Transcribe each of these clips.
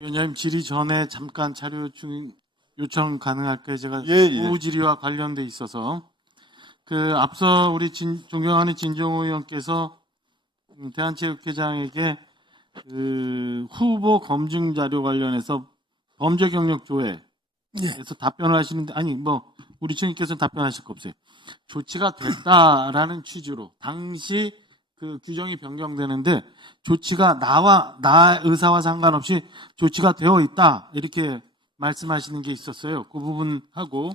위원장님 질의 전에 잠깐 자료 요청 가능할까요? 제가 예. 오후 질의와 관련돼 있어서 앞서 우리 존경하는 진정호 의원께서 대한체육회장에게 후보 검증 자료 관련해서 범죄 경력 조회에서 답변을 하시는데 우리 측님께서는 답변하실 거 없어요. 조치가 됐다라는 취지로 당시 그 규정이 변경되는데 조치가 나 의사와 상관없이 조치가 되어 있다 이렇게 말씀하시는 게 있었어요. 그 부분하고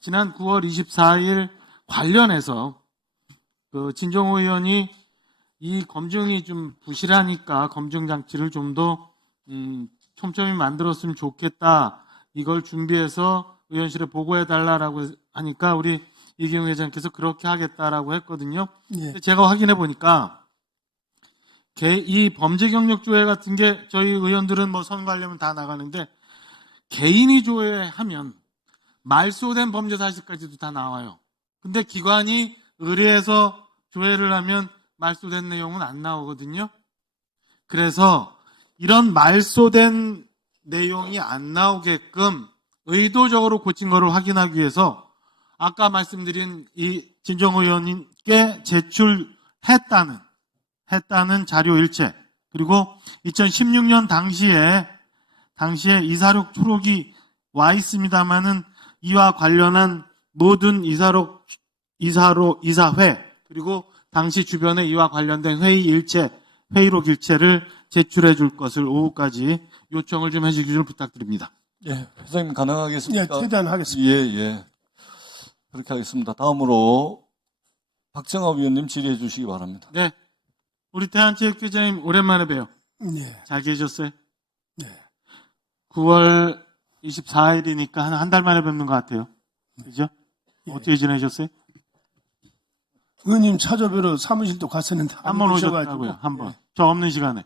지난 9월 24일 관련해서 진정호 의원이 이 검증이 좀 부실하니까 검증 장치를 좀 더 촘촘히 만들었으면 좋겠다. 이걸 준비해서 의원실에 보고해 달라라고 하니까 우리 이기용 회장께서 그렇게 하겠다라고 했거든요. 예. 제가 확인해 보니까 이 범죄 경력 조회 같은 게 저희 의원들은 뭐 선거하려면 다 나가는데 개인이 조회하면 말소된 범죄 사실까지도 다 나와요. 근데 기관이 의뢰해서 조회를 하면 말소된 내용은 안 나오거든요. 그래서 이런 말소된 내용이 안 나오게끔 의도적으로 고친 것을 확인하기 위해서 아까 말씀드린 이 진정호 의원님께 제출했다는 자료 일체, 그리고 2016년 당시에 이사록 초록이 와 있습니다만은 이와 관련한 모든 이사회, 그리고 당시 주변에 이와 관련된 회의록 일체를 제출해 줄 것을 오후까지 요청을 좀 해주기를 부탁드립니다. 예, 회장님 가능하겠습니까? 예, 최대한 하겠습니다. 예. 그렇게 하겠습니다. 다음으로 박정합 위원님 질의해 주시기 바랍니다. 네. 우리 대한체육회장님 오랜만에 봬요. 예. 잘 계셨어요? 네. 9월 24일이니까 한 달 만에 뵙는 것 같아요. 그죠? 예. 어떻게 지내셨어요? 의원님 찾아뵈러 사무실도 갔었는데 한 번 오셔가지고. 오셨다고요. 한 번. 예. 저 없는 시간에.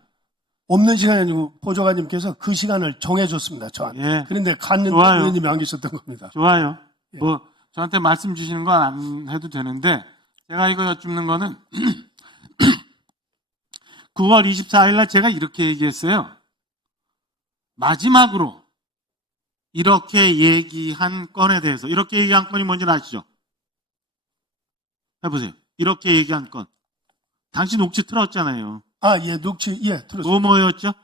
없는 시간이 아니고 보좌관님께서 그 시간을 정해줬습니다. 저한테. 예. 그런데 갔는데 좋아요. 의원님이 안 계셨던 겁니다. 좋아요. 예. 뭐 저한테 말씀 주시는 건 안 해도 되는데 제가 이거 여쭙는 거는 9월 24일 날 제가 이렇게 얘기했어요. 마지막으로 이렇게 얘기한 건에 대해서, 이렇게 얘기한 건이 뭔지 아시죠? 해보세요. 이렇게 얘기한 건. 당신 녹취 틀었잖아요. 아, 예, 들었습니다. 뭐였죠?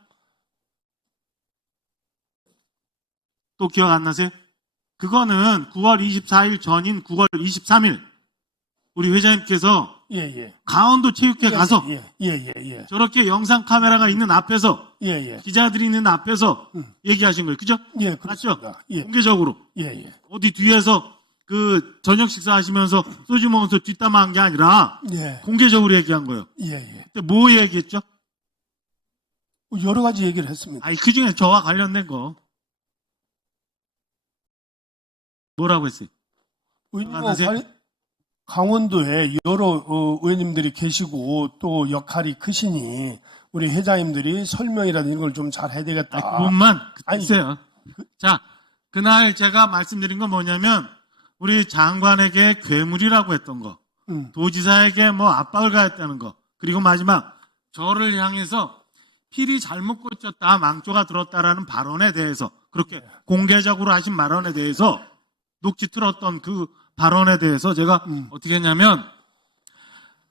또 기억 안 나세요? 그거는 9월 24일 전인 9월 23일 우리 회장님께서 예. 강원도 체육회 가서 예. 저렇게 영상 카메라가 있는 앞에서 예. 기자들이 있는 앞에서 얘기하신 거예요. 그죠? 예, 맞죠? 그렇습니다. 예. 공개적으로. 예. 어디 뒤에서 저녁 식사하시면서 소주 먹으면서 뒷담화한 게 아니라 예. 공개적으로 얘기한 거예요. 예. 그때 뭐 얘기했죠? 여러 가지 얘기를 했습니다. 아니, 그 중에 저와 관련된 거. 뭐라고 했어요? 강원도에 여러 의원님들이 계시고 또 역할이 크시니 우리 회장님들이 설명이라든지 이런 걸 좀 잘 해야 되겠다. 아니, 그것만 아니, 있어요. 자, 그날 제가 말씀드린 건 뭐냐면 우리 장관에게 괴물이라고 했던 거, 도지사에게 뭐 압박을 가했다는 거, 그리고 마지막 저를 향해서 필이 잘못 꽂혔다, 망조가 들었다라는 발언에 대해서, 그렇게 공개적으로 하신 발언에 대해서 녹취 틀었던 그 발언에 대해서 제가 어떻게 했냐면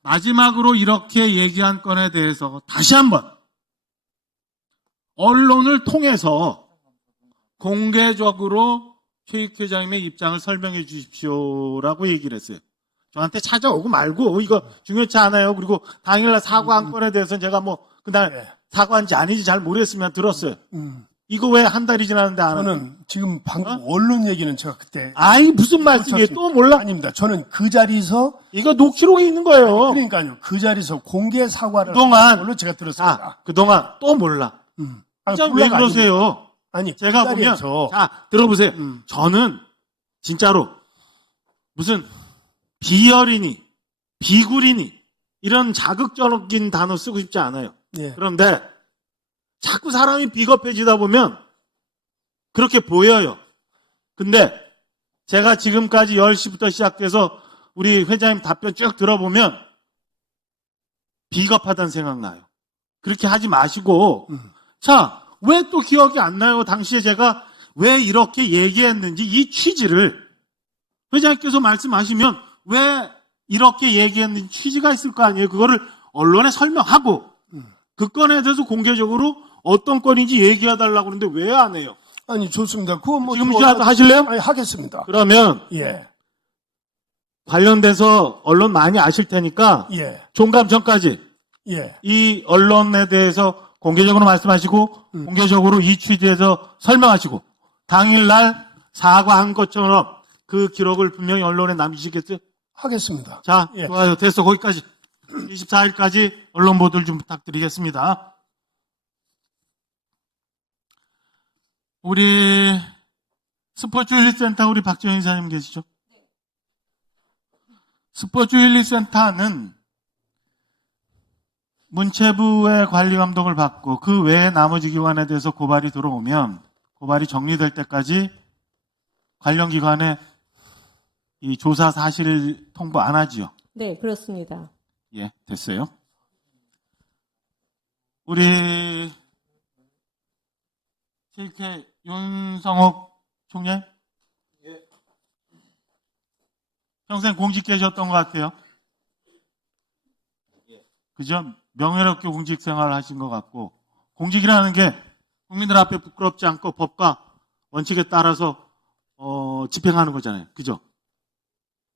마지막으로 이렇게 얘기한 건에 대해서 다시 한번 언론을 통해서 공개적으로 체육회장님의 입장을 설명해 주십시오라고 얘기를 했어요. 저한테 찾아오고 말고 이거 중요치 않아요. 그리고 당일날 사과한 건에 대해서는 제가 뭐 그날 사과한지 아닌지 잘 모르겠으면 들었어요. 이거 왜 한 달이 지났는데 안 하는? 저는 지금 방금 언론 얘기는 제가 그때 아이 무슨 말씀이에요? 또 몰라? 아닙니다. 저는 그 자리에서 이거 녹취록에 있는 거예요. 그러니까요. 그 자리에서 공개 사과를 그동안 한 걸로 제가 들었습니다. 그동안 또 몰라. 왜 몰라가 그러세요? 아니, 제가 그 보면 자리에서 자 들어보세요. 저는 진짜로 무슨 비열이니 비굴이니 이런 자극적인 단어 쓰고 싶지 않아요. 예. 그런데 자꾸 사람이 비겁해지다 보면 그렇게 보여요. 근데 제가 지금까지 10시부터 시작해서 우리 회장님 답변 쭉 들어보면 비겁하다는 생각 나요. 그렇게 하지 마시고 자 왜 또 기억이 안 나요? 당시에 제가 왜 이렇게 얘기했는지 이 취지를 회장님께서 말씀하시면 왜 이렇게 얘기했는지 취지가 있을 거 아니에요. 그거를 언론에 설명하고 그 건에 대해서 공개적으로 어떤 건인지 얘기해달라고 그러는데 왜 안 해요? 아니, 좋습니다. 그거 뭐. 지금 하실래요? 아니, 하겠습니다. 그러면 예, 관련돼서 언론 많이 아실 테니까 예, 종감 전까지 예. 이 언론에 대해서 공개적으로 말씀하시고 공개적으로 이 취지에서 설명하시고 당일날 사과한 것처럼 그 기록을 분명히 언론에 남기시겠어요? 하겠습니다. 자, 예. 좋아요. 됐어. 거기까지. 24일까지 언론 보도를 좀 부탁드리겠습니다. 우리 스포츠윤리센터 우리 박지원 이사님 계시죠? 스포츠윤리센터는 문체부의 관리 감독을 받고 그 외에 나머지 기관에 대해서 고발이 들어오면 고발이 정리될 때까지 관련 기관에 이 조사 사실을 통보 안 하지요. 네, 그렇습니다. 예, 됐어요. 우리 실케 윤성옥 총장? 평생 공직 계셨던 것 같아요. 그죠? 명예롭게 공직 생활을 하신 것 같고, 공직이라는 게 국민들 앞에 부끄럽지 않고 법과 원칙에 따라서 집행하는 거잖아요. 그죠?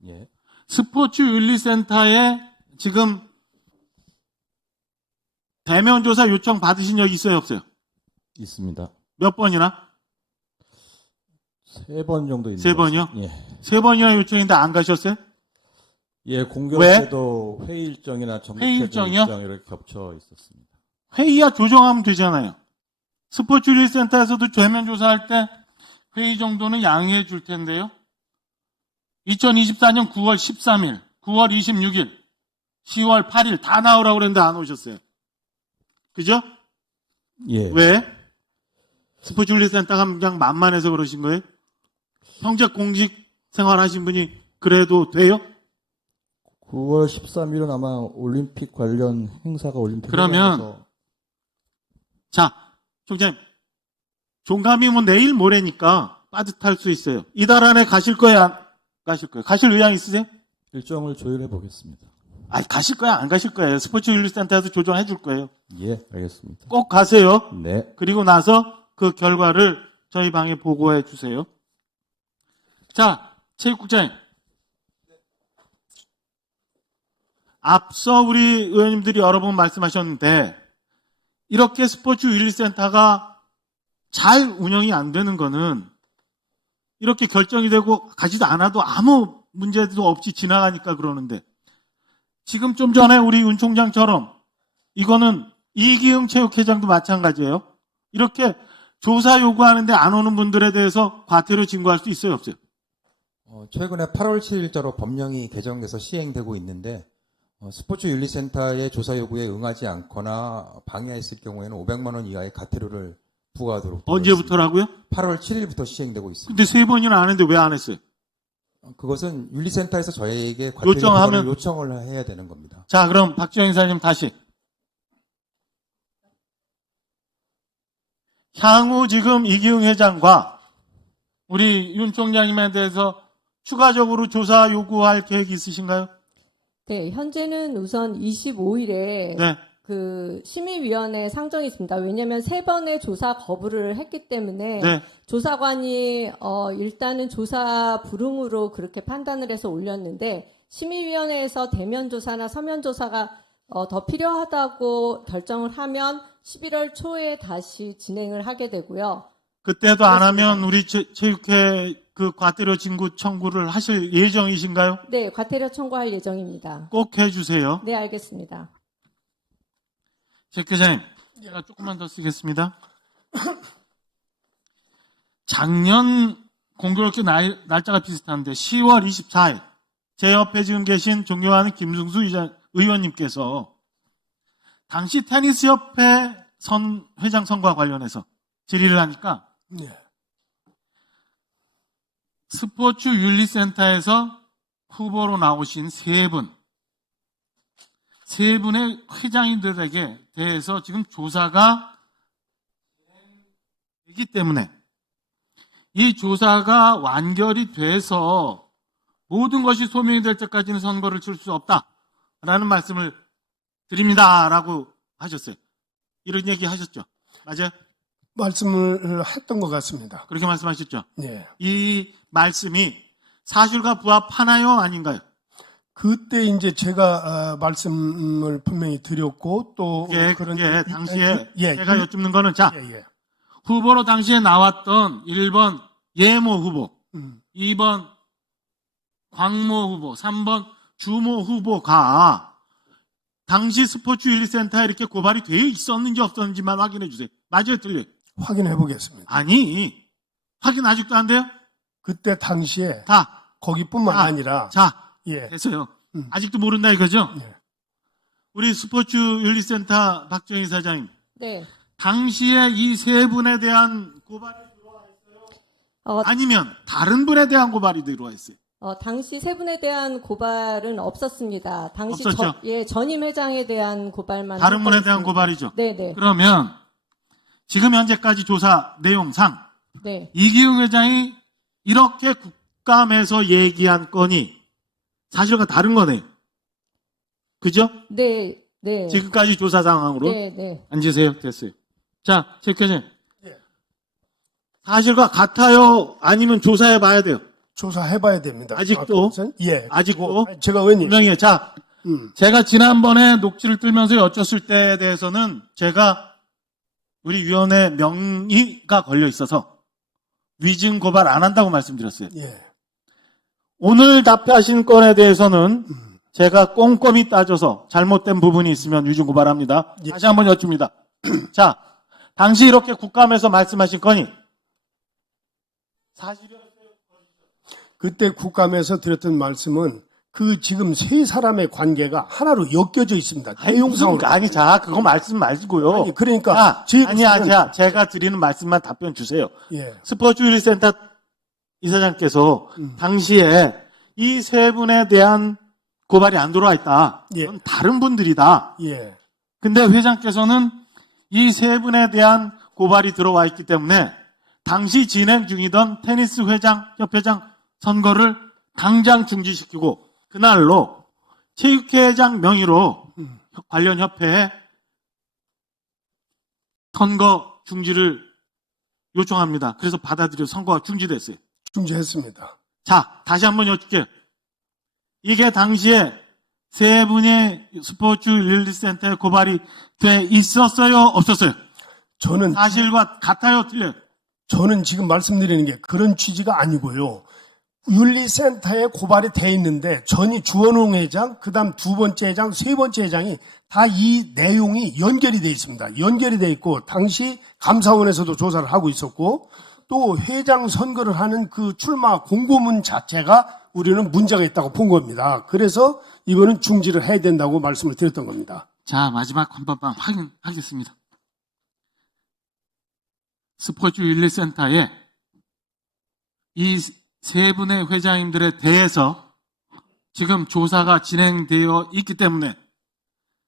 예, 스포츠윤리센터에 지금 대면 조사 요청 받으신 적 있어요, 없어요? 있습니다. 몇 번이나? 3번 정도 있는 세 것 번이요? 같습니다. 예. 3번이나 요청인데 안 가셨어요? 예, 공교롭 왜? 때도 회의 일정이나 회의 정기 일정이요? 일정 이렇게 겹쳐 있었습니다. 회의야 조정하면 되잖아요. 스포츠윤리센터에서도 대면 조사할 때 회의 정도는 양해해 줄 텐데요. 2024년 9월 13일, 9월 26일, 10월 8일 다 나오라고 그랬는데 안 오셨어요. 그죠? 예. 왜? 스포츠윤리센터가 그냥 만만해서 그러신 거예요? 평생 공직 생활하신 분이 그래도 돼요? 9월 13일은 아마 올림픽 관련 행사가 올림픽 그러면 회장에서 자, 총장님, 종감이 뭐 내일 모레니까 빠듯할 수 있어요. 이달 안에 가실 거예요? 안 가실 거예요? 가실 의향 있으세요? 일정을 조율해 보겠습니다. 아, 가실 거야? 안 가실 거예요? 스포츠윤리센터에서 조정해 줄 거예요. 예, 알겠습니다. 꼭 가세요. 네. 그리고 나서 그 결과를 저희 방에 보고해 주세요. 자, 체육국장님. 앞서 우리 의원님들이 여러 번 말씀하셨는데 이렇게 스포츠윤리센터가 잘 운영이 안 되는 거는 이렇게 결정이 되고 가지도 않아도 아무 문제도 없이 지나가니까 그러는데 지금 좀 전에 우리 윤 총장처럼 이거는 이기흥 체육회장도 마찬가지예요. 이렇게 조사 요구하는데 안 오는 분들에 대해서 과태료 징구할 수 있어요, 없어요? 최근에 8월 7일자로 법령이 개정돼서 시행되고 있는데 스포츠윤리센터의 조사 요구에 응하지 않거나 방해했을 경우에는 500만 원 이하의 과태료를 부과하도록 되어 있습니다. 언제부터라고요? 8월 7일부터 시행되고 있습니다. 근데 3번이나 안 했는데 왜 안 했어요? 그것은 윤리센터에서 저희에게 과태료 요청하면- 부과를 요청을 해야 되는 겁니다. 자, 그럼 박지원 이사님 다시. 향후 지금 이기흥 회장과 우리 윤 총장님에 대해서 추가적으로 조사 요구할 계획이 있으신가요? 네, 현재는 우선 25일에 네. 그 심의위원회 상정이 있습니다. 왜냐하면 3번의 조사 거부를 했기 때문에 네. 조사관이 일단은 조사 불응으로 그렇게 판단을 해서 올렸는데 심의위원회에서 대면 조사나 서면 조사가 더 필요하다고 결정을 하면 11월 초에 다시 진행을 하게 되고요. 그때도 안 그렇습니다. 하면 우리 체육회 그 과태료 징구 청구를 하실 예정이신가요? 네, 과태료 청구할 예정입니다. 꼭 해주세요. 네, 알겠습니다. 체육회장님, 제가 조금만 더 쓰겠습니다. 작년 공교롭게 날짜가 비슷한데 10월 24일 제 옆에 지금 계신 존경하는 김승수 의원님께서 당시 테니스협회 회장 선거와 관련해서 질의를 하니까 예. 스포츠윤리센터에서 후보로 나오신 세 분의 회장님들에게 대해서 지금 조사가 이기 때문에 이 조사가 완결이 돼서 모든 것이 소명이 될 때까지는 선고를 칠 수 없다라는 말씀을 드립니다라고 하셨어요. 이런 얘기 하셨죠? 맞아요? 말씀을 했던 것 같습니다. 그렇게 말씀하셨죠? 예. 이 말씀이 사실과 부합하나요? 아닌가요? 그때 이제 제가 말씀을 분명히 드렸고 또 그게 당시에 예, 제가 여쭙는 거는 자, 예. 후보로 당시에 나왔던 1번 예모 후보, 2번 광모 후보, 3번 주모 후보가 당시 스포츠윤리센터에 이렇게 고발이 되어 있었는지 없었는지만 확인해 주세요. 맞아요, 틀려요? 확인해 보겠습니다. 아니, 확인 아직도 안 돼요? 그때 당시에 다, 거기뿐만 아니라 자, 예. 됐어요. 아직도 모른다 이거죠? 예. 우리 스포츠윤리센터 박정희 사장님, 네. 당시에 이 세 분에 대한 고발이 들어와 있어요? 아니면 다른 분에 대한 고발이 들어와 있어요? 당시 세 분에 대한 고발은 없었습니다. 당시 없었죠? 전임 회장에 대한 고발만 다른 분에 했었습니다. 대한 고발이죠? 네네. 그러면 지금 현재까지 조사 내용상 네. 이기흥 회장이 이렇게 국감에서 얘기한 건이 사실과 다른 거네요. 그죠? 네. 네. 지금까지 조사 상황으로. 네. 네. 앉으세요. 됐어요. 자, 최 교수님. 사실과 같아요? 아니면 조사해 봐야 돼요? 조사해 봐야 됩니다. 아직도? 예. 아직도? 제가 의원님 분명히 자, 제가 지난번에 녹취를 들면서 여쭙을 때에 대해서는 제가 우리 위원회 명의가 걸려 있어서 위증 고발 안 한다고 말씀드렸어요. 예. 오늘 답하신 건에 대해서는 제가 꼼꼼히 따져서 잘못된 부분이 있으면 위증 고발합니다. 예. 다시 한번 여쭙니다. 자, 당시 이렇게 국감에서 말씀하신 건이 사실이요? 그때 국감에서 드렸던 말씀은 그 지금 세 사람의 관계가 하나로 엮여져 있습니다. 내용상으로. 아니, 자, 그거 말씀 말고요. 아니, 그러니까 자, 제 아니야, 의견은- 자, 제가 드리는 말씀만 답변 주세요. 예. 스포츠윤리센터 이사장께서 당시에 이 세 분에 대한 고발이 안 들어와 있다. 예. 그건 다른 분들이다. 예. 근데 회장께서는 이 세 분에 대한 고발이 들어와 있기 때문에 당시 진행 중이던 테니스 회장, 협회장 선거를 당장 중지시키고 그날로 체육회장 명의로 관련 협회에 선거 중지를 요청합니다. 그래서 받아들여 선거가 중지됐어요. 중지했습니다. 자, 다시 한번 여쭙게요. 이게 당시에 세 분의 스포츠윤리센터에 고발이 돼 있었어요? 없었어요? 저는 사실과 같아요? 틀려요? 저는 지금 말씀드리는 게 그런 취지가 아니고요. 윤리센터에 고발이 돼 있는데 전이 주원웅 회장, 그다음 두 번째 회장, 세 번째 회장이 다 이 내용이 연결이 돼 있습니다. 연결이 돼 있고 당시 감사원에서도 조사를 하고 있었고 또 회장 선거를 하는 그 출마 공고문 자체가 우리는 문제가 있다고 본 겁니다. 그래서 이거는 중지를 해야 된다고 말씀을 드렸던 겁니다. 자, 마지막 한 번만 확인하겠습니다. 스포츠윤리센터에 이 세 분의 회장님들에 대해서 지금 조사가 진행되어 있기 때문에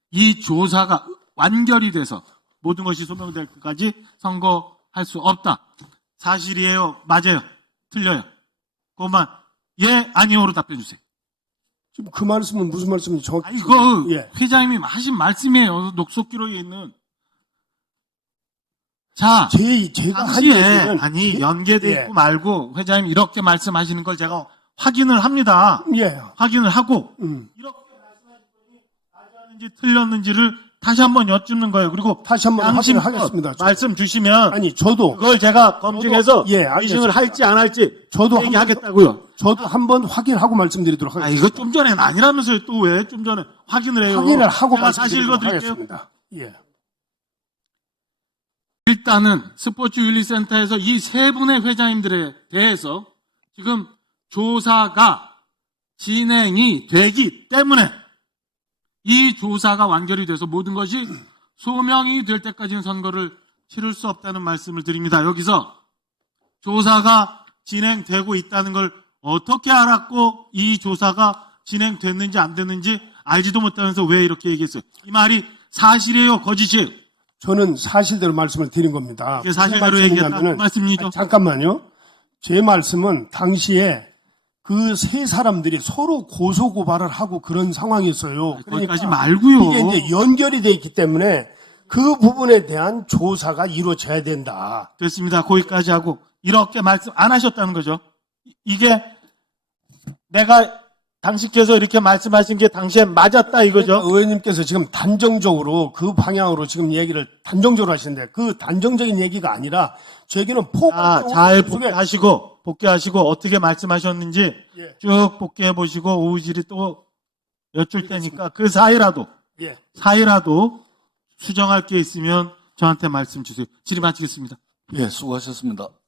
이 조사가 완결이 돼서 모든 것이 소명될 때까지 선고할 수 없다. 사실이에요? 맞아요? 틀려요? 그것만 예, 아니오로 답해 주세요. 지금 그 말씀은 무슨 말씀인지 정확히. 아, 이거 예. 회장님이 하신 말씀이에요. 녹취록에 있는. 자, 제가 한 당시에 얘기는 아니 연계돼 예. 있고 말고 회장님 이렇게 말씀하시는 걸 제가 확인을 합니다. 예. 확인을 하고 이렇게 말씀하신 분이 맞았는지 틀렸는지를 다시 한번 여쭙는 거예요. 그리고 다시 한번 양심껏 확인을 하겠습니다. 말씀 주시면 아니 저도 그걸 제가 검증해서 예, 알겠습니다. 위증을 할지 안 할지 저도 얘기하겠다고요. 저도 한번 확인하고 말씀드리도록 아, 하겠습니다. 이거 좀 전에는 아니라면서요. 또 왜 좀 전에 확인을 해요. 확인을 하고 제가 다시 말씀드리도록 읽어드릴게요. 하겠습니다. 예. 일단은 스포츠윤리센터에서 이 세 분의 회장님들에 대해서 지금 조사가 진행이 되기 때문에 이 조사가 완결이 돼서 모든 것이 소명이 될 때까지는 선거를 치를 수 없다는 말씀을 드립니다. 여기서 조사가 진행되고 있다는 걸 어떻게 알았고 이 조사가 진행됐는지 안 됐는지 알지도 못하면서 왜 이렇게 얘기했어요? 이 말이 사실이에요? 거짓이에요? 저는 사실대로 말씀을 드린 겁니다. 그게 사실대로 무슨 얘기했다 말씀이냐면은 그 말씀이죠. 아니, 잠깐만요. 제 말씀은 당시에 그 세 사람들이 서로 고소 고발을 하고 그런 상황이었어요. 거기까지 말고요. 이게 이제 연결이 돼 있기 때문에 그 부분에 대한 조사가 이루어져야 된다. 됐습니다. 거기까지 하고 이렇게 말씀 안 하셨다는 거죠. 이게 내가 당신께서 이렇게 말씀하신 게 당시에 맞았다 이거죠. 의원님께서 지금 단정적으로 그 방향으로 지금 얘기를 단정적으로 하시는데 그 단정적인 얘기가 아니라 저에게는 포괄적으로 잘 속에- 복귀하시고 어떻게 말씀하셨는지 예. 쭉 복귀해 보시고 오후질이 또 여쭐 테니까 그 사이라도 예. 수정할 게 있으면 저한테 말씀 주세요. 질의 마치겠습니다. 예, 수고하셨습니다.